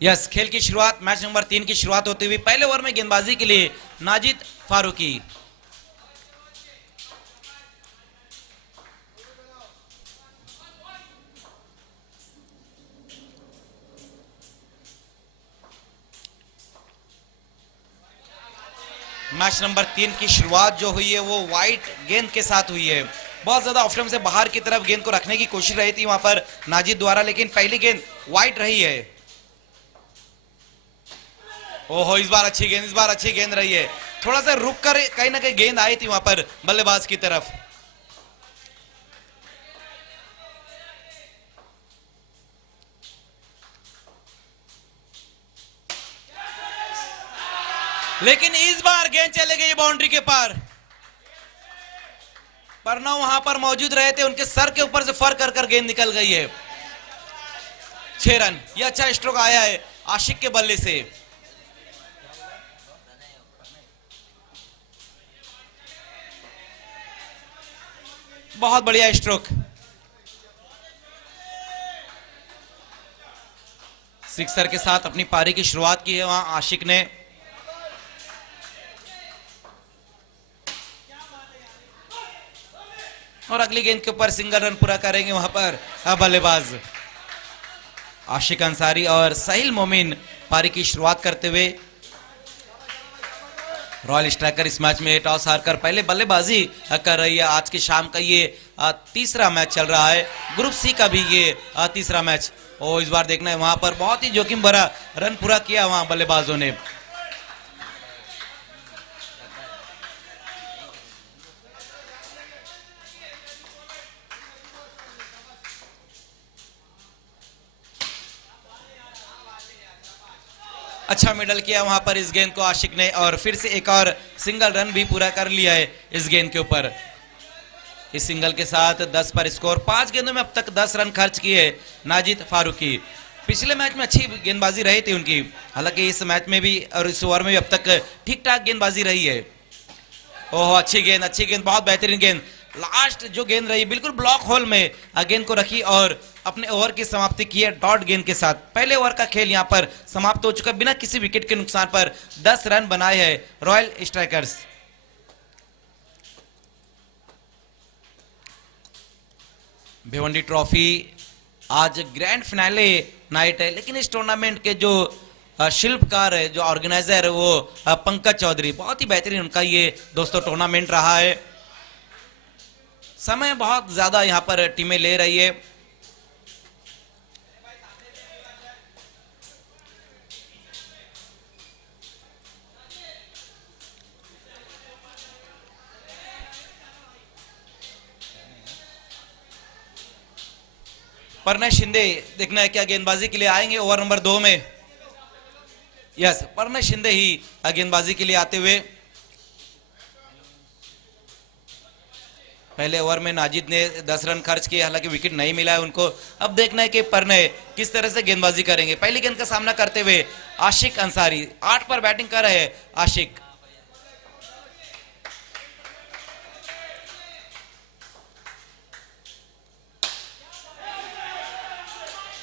Yes, खेल की शुरुआत मैच नंबर 3 की शुरुआत होती हुई पहले ओवर में गेंदबाजी के लिए नाजिद फारूकी। मैच नंबर 3 की शुरुआत जो हुई है वो वाइट गेंद के साथ हुई है। बहुत ज्यादा ऑफ स्टंप से बाहर की तरफ गेंद को रखने की कोशिश रही थी वहां पर नाजिद द्वारा, लेकिन पहली गेंद वाइट रही है। ओहो, इस बार अच्छी गेंद, इस बार अच्छी गेंद रही है। थोड़ा सा रुक कर कहीं ना कहीं गेंद आई थी वहां पर बल्लेबाज की तरफ। लेकिन इस बार गेंद चले गई बाउंड्री के पार। प्रणव वहां पर मौजूद रहे थे, उनके सर के ऊपर से फर कर कर गेंद निकल गई है। 6 रन, यह अच्छा स्ट्रोक आया है आशिक के बल्ले से। बहुत बढ़िया स्ट्रोक। सिक्सर के साथ अपनी पारी की शुरुआत की है वहां आशिक ने। और अगली गेंद के ऊपर सिंगल रन पूरा करेंगे वहां पर बल्लेबाज आशिक अंसारी और साहिल मोमिन पारी की शुरुआत करते हुए। रॉयल स्ट्राइकर इस मैच में टॉस हारकर पहले बल्लेबाजी कर रही है। आज की शाम का ये तीसरा मैच चल रहा है, ग्रुप सी का भी ये तीसरा मैच। और इस बार देखना है वहां पर बहुत ही जोखिम भरा रन पूरा किया वहां बल्लेबाजों ने। अच्छा मिडल किया वहां पर इस गेंद को आशिक ने, और फिर से एक और सिंगल रन भी पूरा कर लिया है इस गेंद के ऊपर। इस सिंगल के साथ 10 पर स्कोर। 5 गेंदों में अब तक 10 रन खर्च किए नाजिद फारूकी। पिछले मैच में अच्छी गेंदबाजी रही थी उनकी, हालांकि इस मैच में भी और इस ओवर में भी अब तक ठीक ठाक गेंदबाजी रही है। ओह, अच्छी गेंद, अच्छी गेंद, बहुत बेहतरीन गेंद। लास्ट जो गेंद रही बिल्कुल ब्लॉक होल में गेंद को रखी और अपने ओवर की समाप्ति की है डॉट गेंद के साथ। पहले ओवर का खेल यहां पर समाप्त हो चुका, बिना किसी विकेट के नुकसान पर 10 रन बनाए हैं रॉयल स्ट्राइकर्स। भिवंडी ट्रॉफी आज ग्रैंड फिनाले नाइट है, लेकिन इस टूर्नामेंट के जो शिल्पकार है, जो ऑर्गेनाइजर है, वो पंकज चौधरी, बहुत ही बेहतरीन उनका ये दोस्तों टूर्नामेंट रहा है। समय बहुत ज्यादा यहां पर टीमें ले रही है। परनय शिंदे देखना है क्या गेंदबाजी के लिए आएंगे ओवर नंबर 2 में। यस, परनय शिंदे ही गेंदबाजी के लिए आते हुए। पहले ओवर में नाजिद ने 10 रन खर्च किए, हालांकि विकेट नहीं मिला है उनको। अब देखना है कि परनय किस तरह से गेंदबाजी करेंगे। पहली गेंद का सामना करते हुए आशिक अंसारी 8 पर बैटिंग कर रहे हैं आशिक।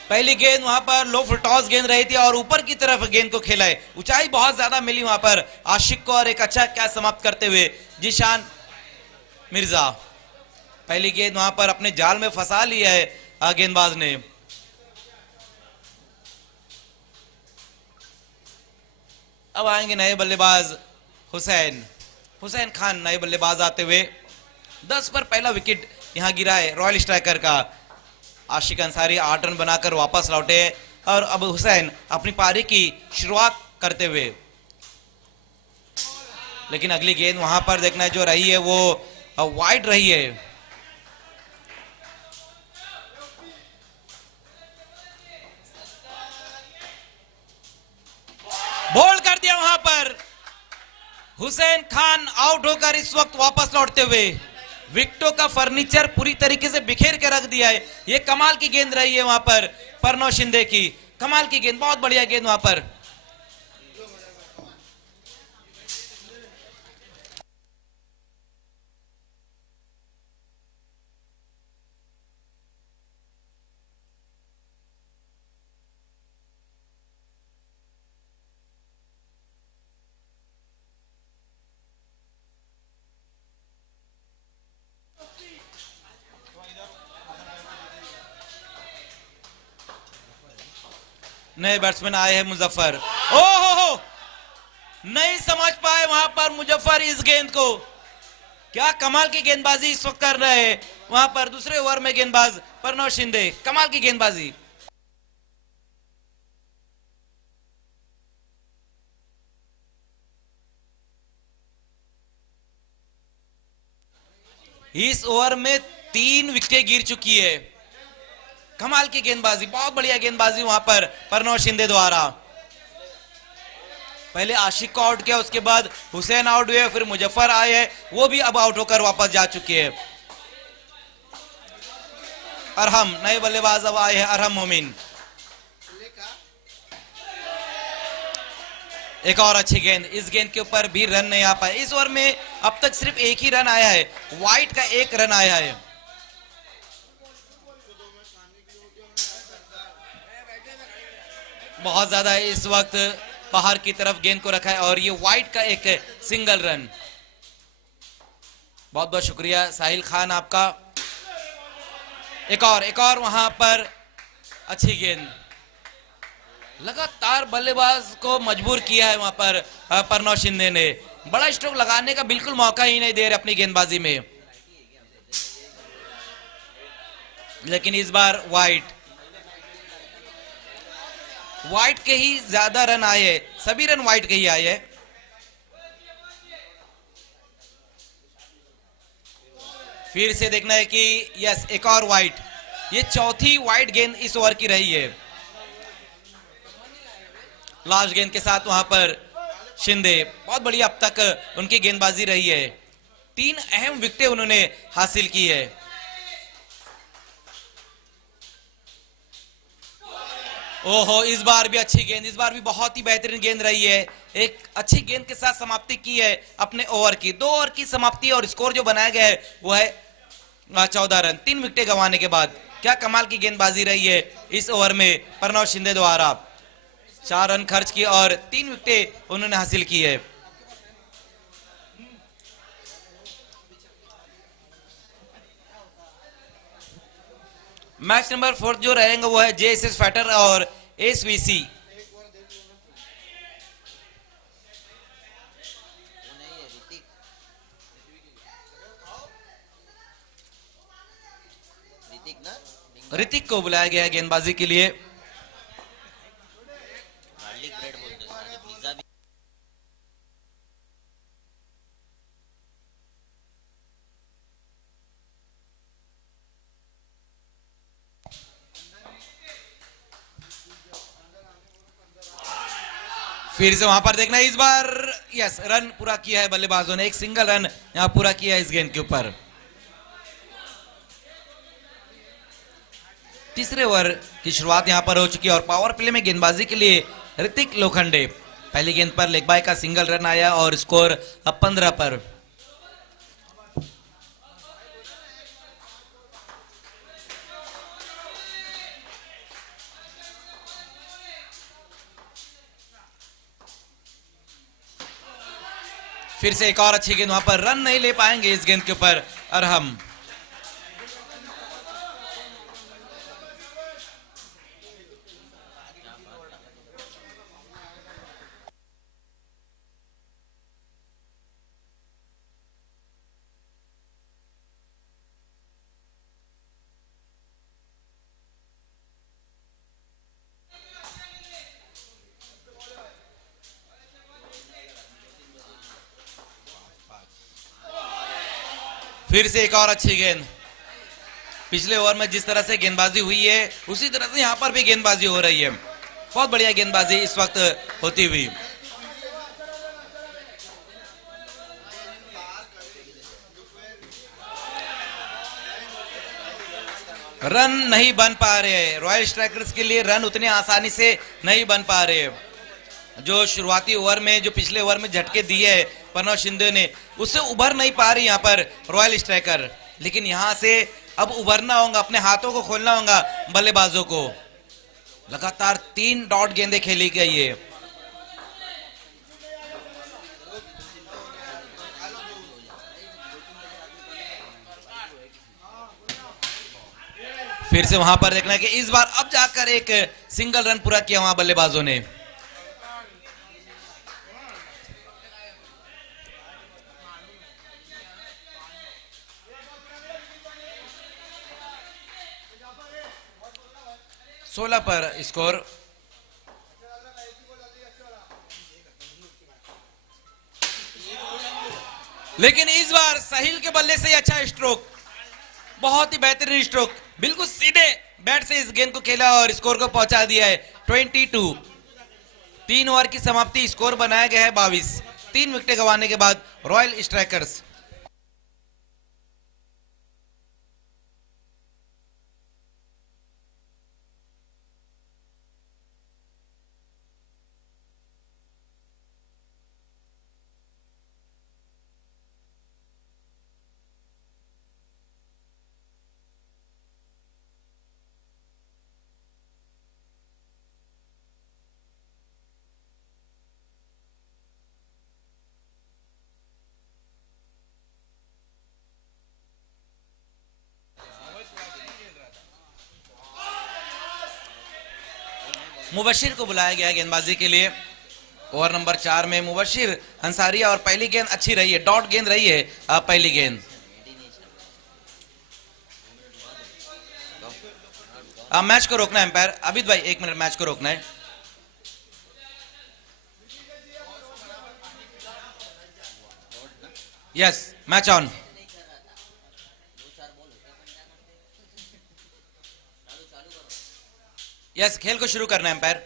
पहली गेंद वहां पर लो फुल टॉस गेंद रही थी और ऊपर की तरफ गेंद को खेला है। ऊंचाई बहुत ज्यादा मिली वहां पर आशिक को, और एक अच्छा कैच समाप्त करते हुए जीशान मिर्जा। पहली गेंद वहां पर अपने जाल में फंसा लिया है गेंदबाज ने। अब आएंगे नए बल्लेबाज हुसैन हुसैन खान, नए बल्लेबाज आते हुए। 10 पर पहला विकेट यहां गिरा है रॉयल स्ट्राइकर का। आशिक अंसारी 8 रन बनाकर वापस लौटे और अब हुसैन अपनी पारी की शुरुआत करते हुए। लेकिन अगली गेंद वहां पर देखना जो रही है वो वाइड रही है। बोल्ड कर दिया वहां पर हुसैन खान, आउट होकर इस वक्त वापस लौटते हुए। विकेटों का फर्नीचर पूरी तरीके से बिखेर के रख दिया है। ये कमाल की गेंद रही है वहां पर परनव शिंदे की, कमाल की गेंद, बहुत बढ़िया गेंद वहां पर। नए बैट्समैन आए हैं मुजफ्फर। ओ हो, नहीं समझ पाए वहां पर मुजफ्फर इस गेंद को। क्या कमाल की गेंदबाजी इस वक्त कर रहे हैं वहां पर दूसरे ओवर में गेंदबाज प्रणव शिंदे, कमाल की गेंदबाजी। इस ओवर में 3 विकेटें गिर चुकी है। कमाल की गेंदबाजी, बहुत बढ़िया गेंदबाजी वहां पर प्रणव शिंदे द्वारा। पहले आशिक को आउट किया, उसके बाद हुसैन आउट हुए, फिर मुजफ्फर आए हैं, वो भी अब आउट होकर वापस जा चुके हैं। अरहम नए बल्लेबाज अब आए हैं, अरहम मोमिन। एक और अच्छी गेंद, इस गेंद के ऊपर भी रन नहीं आ पाए। इस ओवर में अब तक सिर्फ एक ही रन आया है, वाइट का एक रन आया है। बहुत ज्यादा इस वक्त बाहर की तरफ गेंद को रखा है और ये वाइट का एक सिंगल रन। बहुत बहुत शुक्रिया साहिल खान आपका। एक और वहां पर अच्छी गेंद, लगातार बल्लेबाज को मजबूर किया है वहां पर प्रणव शिंदे ने। बड़ा स्ट्रोक लगाने का बिल्कुल मौका ही नहीं दे रहे अपनी गेंदबाजी में। लेकिन इस बार वाइट के ही ज्यादा रन आए हैं, सभी रन वाइट के ही आए हैं। फिर से देखना है कि यस, एक और वाइट, ये चौथी वाइट गेंद इस ओवर की रही है। लास्ट गेंद के साथ वहां पर शिंदे, बहुत बढ़िया अब तक उनकी गेंदबाजी रही है। 3 अहम विकेटें उन्होंने हासिल की है। ओहो, इस बार भी अच्छी गेंद, इस बार भी बहुत ही बेहतरीन गेंद रही है। एक अच्छी गेंद के साथ समाप्ति की है अपने ओवर की। 2 ओवर की समाप्ति और स्कोर जो बनाया गया है वो है 14 रन, 3 विकेटें गंवाने के बाद। क्या कमाल की गेंदबाजी रही है इस ओवर में प्रणव शिंदे द्वारा। 4 रन खर्च किए और 3 विकेटें उन्होंने हासिल की है। मैच नंबर 4 जो रहेंगे वो है जेएसएस फाइटर और एसवीसी। ऋतिक को बुलाया गया है गेंदबाजी के लिए। फिर से वहां पर देखना, इस बार यस, रन पूरा किया है बल्लेबाजों ने। एक सिंगल रन यहां पूरा किया है इस गेंद के ऊपर। तीसरे ओवर की शुरुआत यहां पर हो चुकी है और पावर प्ले में गेंदबाजी के लिए ऋतिक लोखंडे। पहली गेंद पर लेग बाय का सिंगल रन आया और स्कोर अब 15 पर। फिर से एक और अच्छी गेंद, वहां पर रन नहीं ले पाएंगे इस गेंद के ऊपर अरहम। फिर से एक और अच्छी गेंद। पिछले ओवर में जिस तरह से गेंदबाजी हुई है उसी तरह से यहां पर भी गेंदबाजी हो रही है। बहुत बढ़िया गेंदबाजी इस वक्त होती हुई। रन नहीं बन पा रहे रॉयल स्ट्राइकर्स के लिए, रन उतने आसानी से नहीं बन पा रहे। जो शुरुआती ओवर में, जो पिछले ओवर में झटके दिए है प्रणव शिंदे ने, उससे उभर नहीं पा रही यहाँ पर रॉयल स्ट्राइकर। लेकिन यहाँ से अब उभरना होगा, अपने हाथों को खोलना होगा बल्लेबाजों को। लगातार 3 डॉट गेंदें खेली गई है। फिर से वहां पर देखना है कि इस बार अब जाकर एक सिंगल रन पूरा किया वहां बल्लेबाजों ने। सोलह पर स्कोर। लेकिन इस बार साहिल के बल्ले से अच्छा स्ट्रोक, बहुत ही बेहतरीन स्ट्रोक, बिल्कुल सीधे बैट से इस गेंद को खेला और स्कोर को पहुंचा दिया है 22। 3 ओवर की समाप्ति, स्कोर बनाया गया है 22। 3 विकेट गंवाने के बाद रॉयल स्ट्राइकर्स। मुबशिर को बुलाया गया गेंदबाजी के लिए। ओवर नंबर 4 में मुबशिर अंसारी, और पहली गेंद अच्छी रही है, डॉट गेंद रही है पहली गेंद। मैच को रोकना है एम्पायर अमित भाई, 1 मिनट मैच को रोकना है। Yes, match on. यस, खेल को शुरू करना है एम्पायर।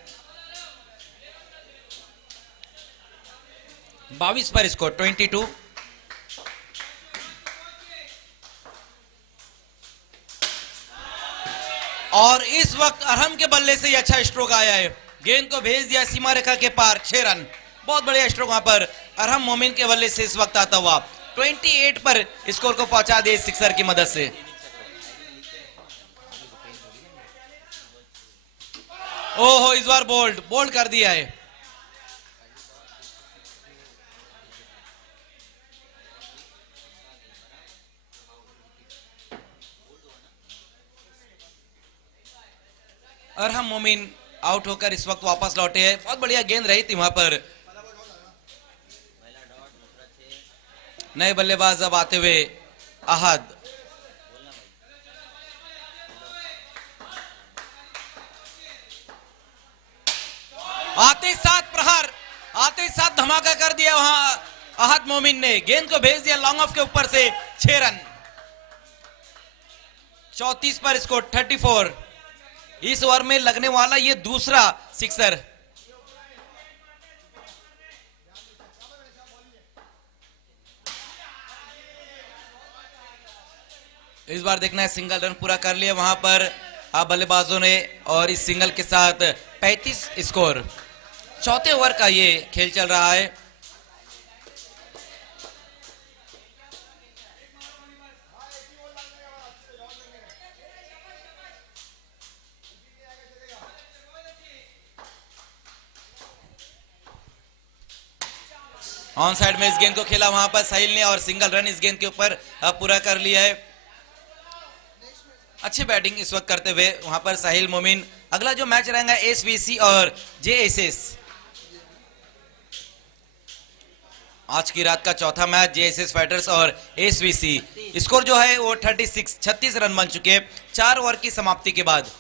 22 पर स्कोर 22। और इस वक्त अरहम के बल्ले से ही अच्छा स्ट्रोक आया है, गेंद को भेज दिया सीमा रेखा के पार, 6 रन। बहुत बढ़िया स्ट्रोक वहां पर अरहम मोमिन के बल्ले से इस वक्त आता हुआ 28 पर स्कोर को पहुंचा दिया सिक्सर की मदद से। ओहो, इस बार बोल्ड बोल्ड कर दिया है। अरहम मोमिन आउट होकर इस वक्त वापस लौटे हैं। बहुत बढ़िया गेंद रही थी वहां पर। नए बल्लेबाज अब आते हुए अहद। आते साथ प्रहार, आते साथ धमाका कर दिया वहां अहद मोमिन ने, गेंद को भेज दिया लॉन्ग ऑफ के ऊपर से, 6 रन। 34 पर स्कोर 34। इस ओवर में लगने वाला ये दूसरा सिक्सर। इस बार देखना है सिंगल रन पूरा कर लिया वहां पर बल्लेबाजों ने, और इस सिंगल के साथ 35 स्कोर। चौथे ओवर का ये खेल चल रहा है। ऑन साइड में इस गेंद को खेला वहां पर साहिल ने, और सिंगल रन इस गेंद के ऊपर पूरा कर लिया है। अच्छी बैटिंग इस वक्त करते हुए वहां पर साहिल मोमिन। अगला जो मैच रहेगा एसवीसी और जेएसएस। आज की रात का चौथा मैच जेएसएस फाइटर्स और एसवीसी। स्कोर जो है वो 36 रन बन चुके हैं 4 ओवर की समाप्ति के बाद।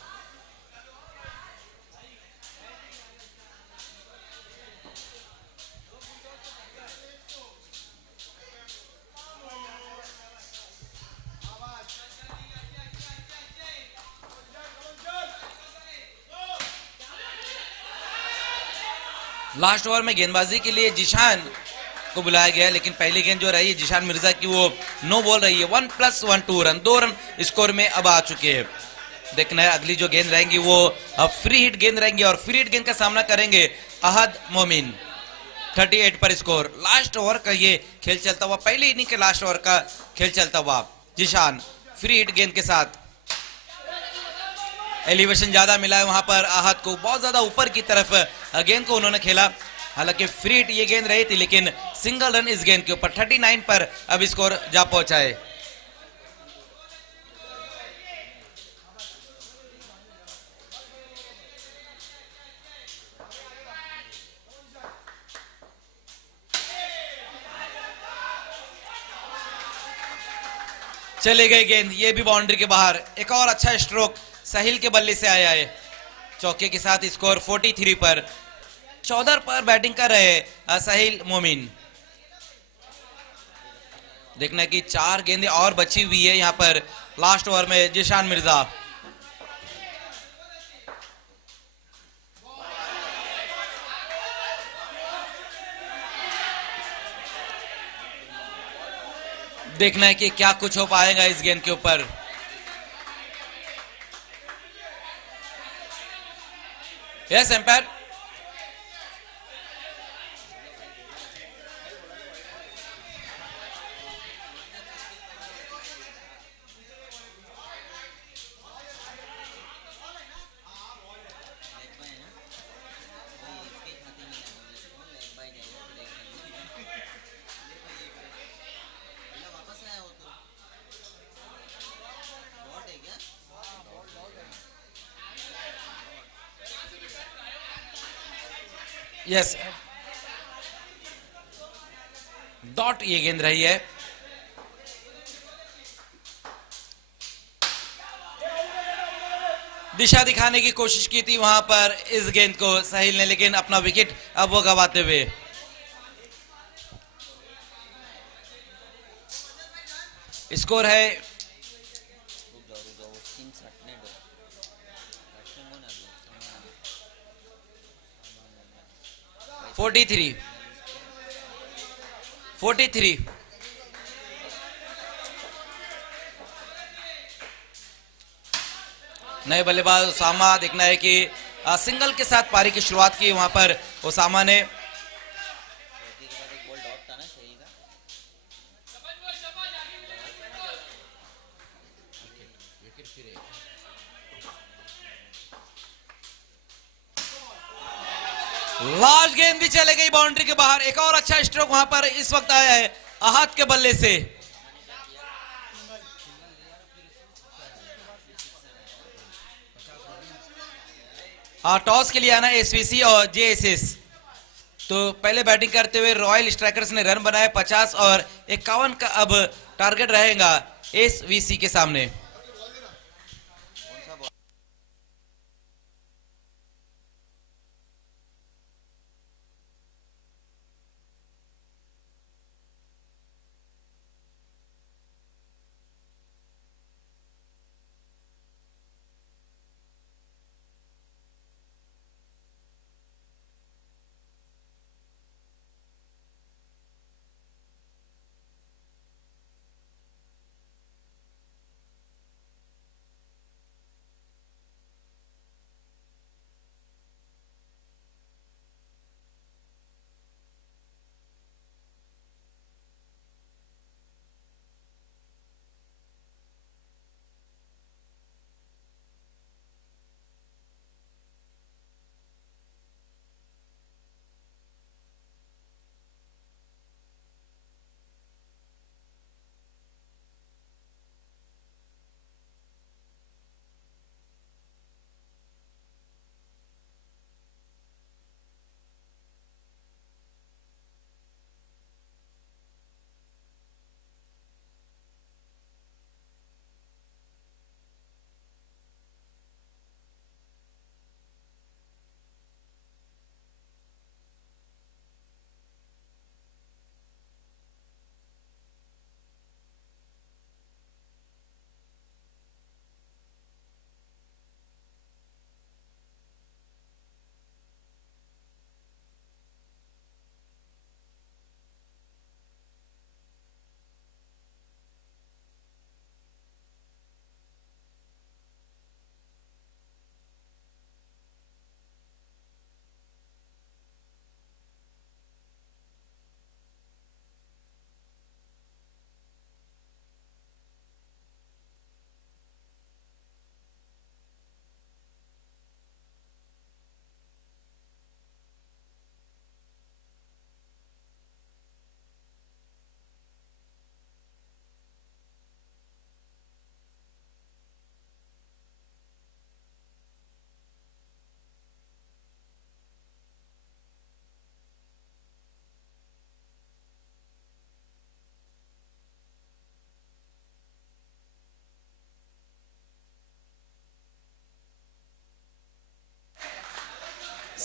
लास्ट ओवर में गेंदबाजी के लिए जिशान को बुलाया गया, लेकिन पहली गेंद जो रही है जिशान मिर्जा की वो नो बॉल रही है। 1+1 2 रन, 2 रन स्कोर में अब आ चुके हैं। देखना है अगली जो गेंद रहेंगी वो फ्री हिट गेंद रहेंगी, और फ्री हिट गेंद का सामना करेंगे अहद मोमिन। 38 पर स्कोर। लास्ट ओवर का ये खेल चलता हुआ, पहले इनिंग के लास्ट ओवर का खेल चलता हुआ। जिशान फ्री हिट गेंद के साथ, एलिवेशन ज्यादा मिला है वहां पर आहत को, बहुत ज्यादा ऊपर की तरफ गेंद को उन्होंने खेला। हालांकि फ्री हिट ये गेंद रही थी, लेकिन सिंगल रन इस गेंद के ऊपर। 39 पर अब स्कोर जा पहुंचा है। चले गए गेंद, ये भी बाउंड्री के बाहर। एक और अच्छा स्ट्रोक साहिल के बल्ले से आया है। चौके के साथ स्कोर 43 पर। 14 पर बैटिंग कर रहे साहिल मोमिन। देखना कि 4 गेंदें और बची हुई है यहाँ पर लास्ट ओवर में। जिशान मिर्जा देखना है कि क्या कुछ हो पाएगा इस गेंद के ऊपर। Yes empire. यस, डॉट ये गेंद रही है। दिशा दिखाने की कोशिश की थी वहां पर इस गेंद को साहिल ने, लेकिन अपना विकेट अब वो गंवाते हुए। स्कोर है 43। नए बल्लेबाज उसामा, देखना है कि सिंगल के साथ पारी की शुरुआत की वहां पर उसामा ने। लास्ट गेंद भी चले गई बाउंड्री के बाहर। एक और अच्छा स्ट्रोक वहां पर इस वक्त आया है आहत के बल्ले से। टॉस के लिए आना एसवीसी और जेएसएस। तो पहले बैटिंग करते हुए रॉयल स्ट्राइकर्स ने रन बनाए 50 और 51 का अब टारगेट रहेगा एसवीसी के सामने।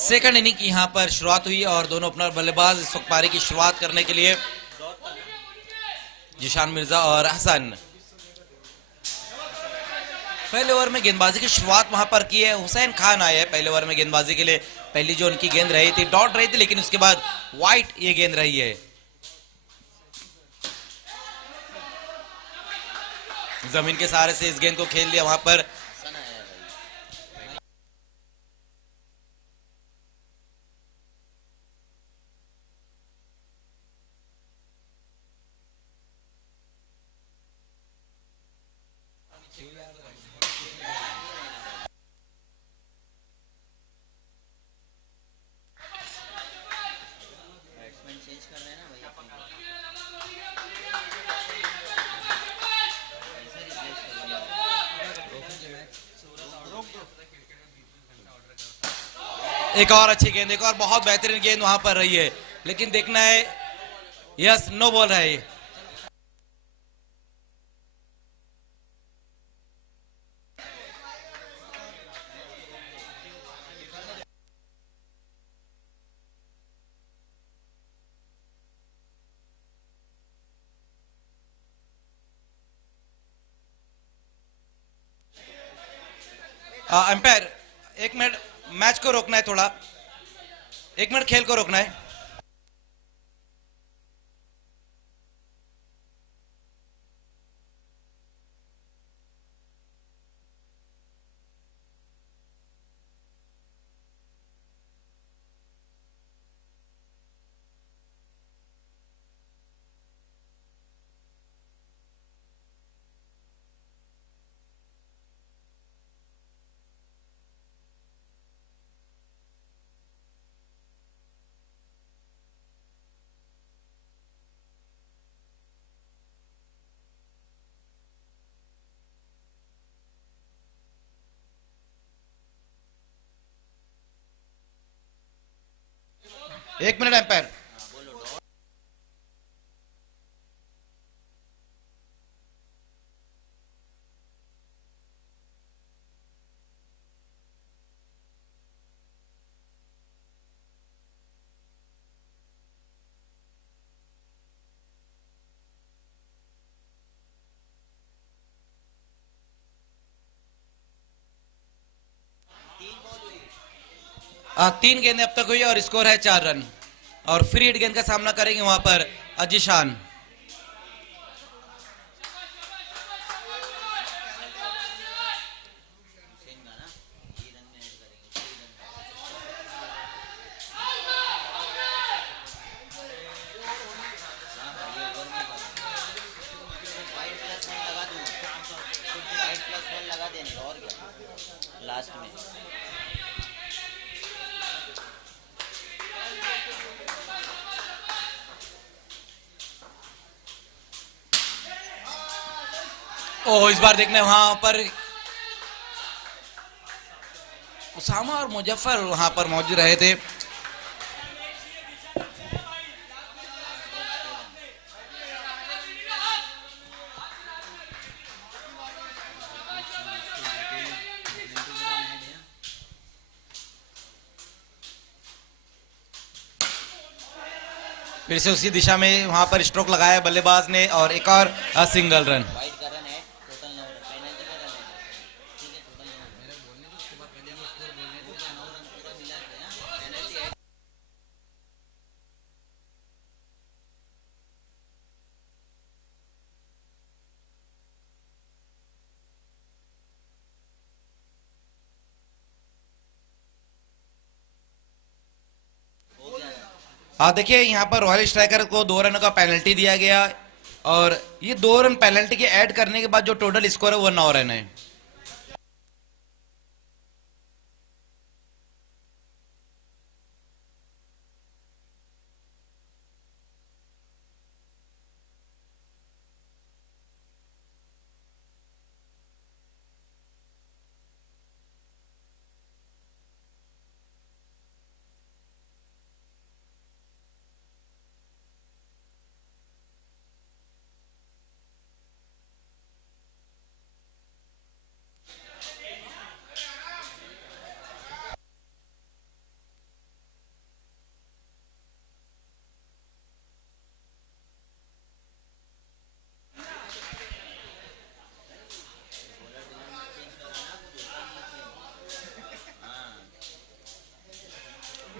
सेकंड इनिंग की यहाँ पर शुरुआत हुई और दोनों अपना बल्लेबाज इस वक्त पारी की शुरुआत करने के लिए जिशान मिर्जा और हसन। पहले ओवर में गेंदबाजी की शुरुआत वहां पर की है, हुसैन खान आए हैं पहले ओवर में गेंदबाजी के लिए। पहली जो उनकी गेंद रही थी डॉट रही थी, लेकिन उसके बाद वाइट ये गेंद रही है। जमीन के सहारे से इस गेंद को खेल लिया वहां पर। एक और अच्छी गेंद, एक और बहुत बेहतरीन गेंद वहां पर रही है, लेकिन देखना है यस नो बॉल है। अंपायर 1 मिनट, मैच को रोकना है थोड़ा, 1 मिनट खेल को रोकना है। एक मिनट अंपायर। तीन गेंदें अब तक हुई और स्कोर है 4 रन। और फ्री हिट गेंद का सामना करेंगे वहां पर अजीशान। लास्ट में ओह, इस बार देखना है वहां पर उसामा और मुजफ्फर वहां पर मौजूद रहे थे। फिर से उसी दिशा में वहां पर स्ट्रोक लगाया बल्लेबाज ने और एक और सिंगल रन। वाइड का रन है, टोटल 9 रन, पेनल्टी का रन है। ठीक है, टोटल 9 रन। मेरे बोलने को उसके बाद पहले हम स्कोर बोलने को 9 रन पूरा मिला के ना पेनल्टी है। हो गया है। देखिए यहाँ पर रॉयल स्ट्राइकर को 2 रनों का पेनल्टी दिया गया और ये 2 रन पेनल्टी के ऐड करने के बाद जो टोटल स्कोर है वो 9 रन है।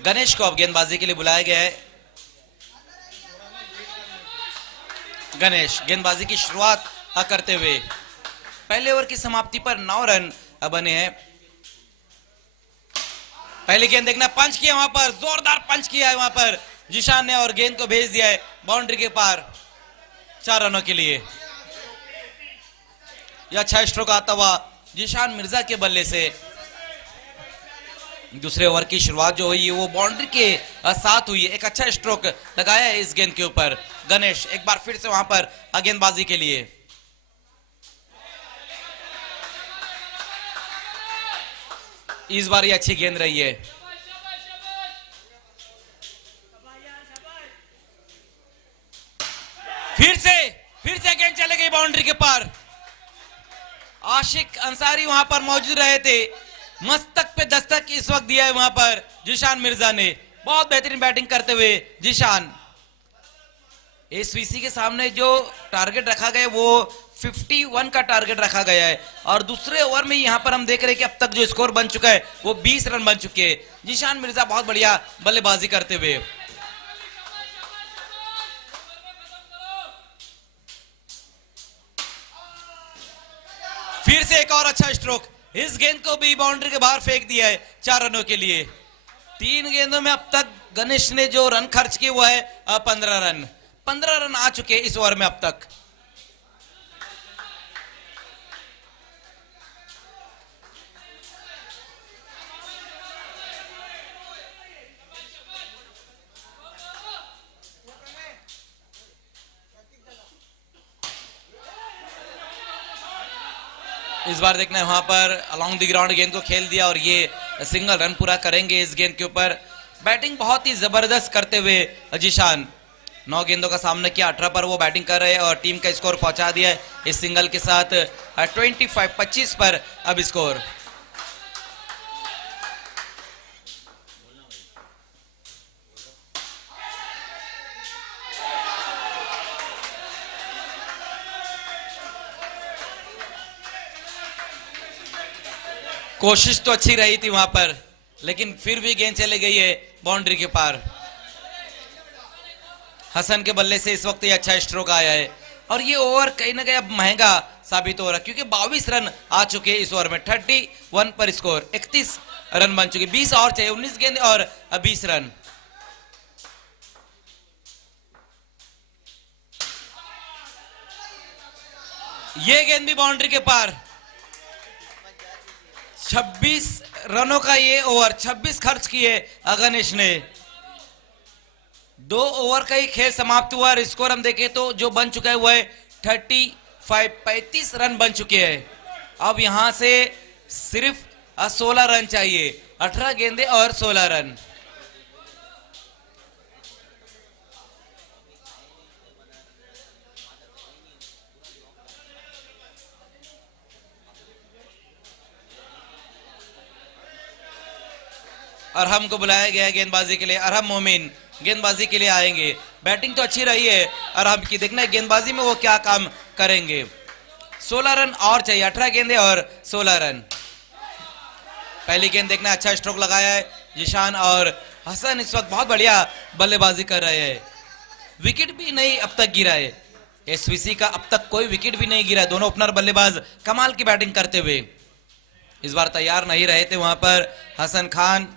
गणेश को अब गेंदबाजी के लिए बुलाया गया है। गणेश गेंदबाजी की शुरुआत करते हुए पहले ओवर की समाप्ति पर 9 रन बने हैं। पहली गेंद देखना, पंच किया वहां पर, जोरदार पंच किया है वहां पर जिशान ने और गेंद को भेज दिया है बाउंड्री के पार 4 रनों के लिए। यह अच्छा स्ट्रोक आता हुआ जिशान मिर्जा के बल्ले से। दूसरे ओवर की शुरुआत जो हुई है वो बाउंड्री के साथ हुई है। एक अच्छा स्ट्रोक लगाया है इस गेंद के ऊपर गणेश। एक बार फिर से वहां पर गेंदबाजी के लिए। इस बार ये अच्छी गेंद रही है। फिर से गेंद चले गई बाउंड्री के पार। आशिक अंसारी वहां पर मौजूद रहे थे। मस्तक पे दस्तक इस वक्त दिया है वहां पर जिशान मिर्जा ने। बहुत बेहतरीन बैटिंग करते हुए जिशान। एसवीसी के सामने जो टारगेट रखा गया वो 51 का टारगेट रखा गया है और दूसरे ओवर में यहां पर हम देख रहे हैं कि अब तक जो स्कोर बन चुका है वो 20 रन बन चुके हैं। जिशान मिर्जा बहुत बढ़िया बल्लेबाजी करते हुए। फिर से एक और अच्छा स्ट्रोक। इस गेंद को भी बाउंड्री के बाहर फेंक दिया है 4 रनों के लिए। 3 गेंदों में अब तक गणेश ने जो रन खर्च किए वो है 15 रन। 15 रन आ चुके इस ओवर में अब तक। इस बार देखना है वहां पर अलोंग द ग्राउंड गेंद को खेल दिया और ये सिंगल रन पूरा करेंगे इस गेंद के ऊपर। बैटिंग बहुत ही जबरदस्त करते हुए जिशान। 9 गेंदों का सामना किया, 18 पर वो बैटिंग कर रहे हैं और टीम का स्कोर पहुंचा दिया है इस सिंगल के साथ 25 पर अब स्कोर। कोशिश तो अच्छी रही थी वहां पर लेकिन फिर भी गेंद चले गई है बाउंड्री के पार। हसन के बल्ले से इस वक्त ये अच्छा स्ट्रोक आया है और ये ओवर कहीं ना कहीं अब महंगा साबित हो रहा है क्योंकि 22 रन आ चुके हैं इस ओवर में। 31 पर स्कोर, 31 रन बन चुके। 20 और चाहिए, 19 गेंद और 20 रन। ये गेंद भी बाउंड्री के पार। 26 रनों का ये ओवर, 26 खर्च किए गणेश ने। 2 ओवर का ही खेल समाप्त हुआ और स्कोर हम देखें तो जो बन चुका है वो है 35 रन बन चुके हैं। अब यहां से सिर्फ 16 रन चाहिए। 18 गेंदें और 16 रन। अरहम को बुलाया गया है गेंदबाजी के लिए। अरहम मोमिन गेंदबाजी के लिए आएंगे। बैटिंग तो अच्छी रही है अरहम की, देखना है गेंदबाजी में वो क्या काम करेंगे। 16 रन और चाहिए, 18 गेंदें और 16 रन। पहली गेंद देखना, अच्छा स्ट्रोक लगाया है जिशान और हसन इस वक्त बहुत बढ़िया बल्लेबाजी कर रहे हैं। विकेट भी नहीं अब तक गिरा है एसवीसी का, अब तक कोई विकेट भी नहीं गिरा है। दोनों ओपनर बल्लेबाज कमाल की बैटिंग करते हुए इस बार तैयार नहीं रहे थे वहां पर हसन खान।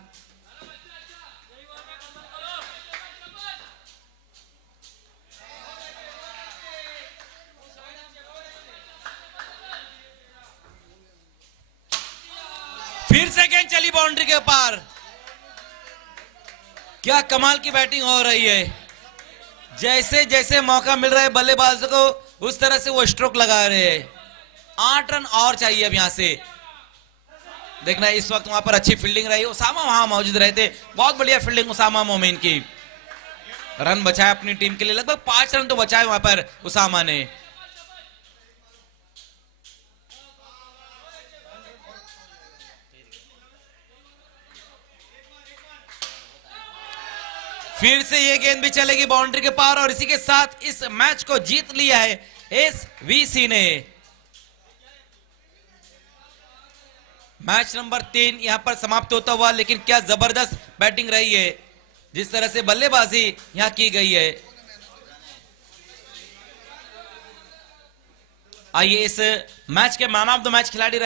फिर से गेंद चली बाउंड्री के पार। क्या कमाल की बैटिंग हो रही है। जैसे जैसे मौका मिल रहा है बल्लेबाजों को उस तरह से वो स्ट्रोक लगा रहे हैं। 8 रन और चाहिए अब यहां से। देखना इस वक्त वहां पर अच्छी फील्डिंग रही। उसामा वहां मौजूद रहे थे, बहुत बढ़िया फील्डिंग उसामा मोमिन की। रन बचाए अपनी टीम के लिए, लगभग 5 रन तो बचाए वहां पर उसामा ने। फिर से ये गेंद भी चलेगी बाउंड्री के पार और इसी के साथ इस मैच को जीत लिया है एसवीसी ने। मैच नंबर 3 यहां पर समाप्त होता हुआ, लेकिन क्या जबरदस्त बैटिंग रही है, जिस तरह से बल्लेबाजी यहां की गई है। आइए इस मैच के मैन ऑफ द मैच खिलाड़ी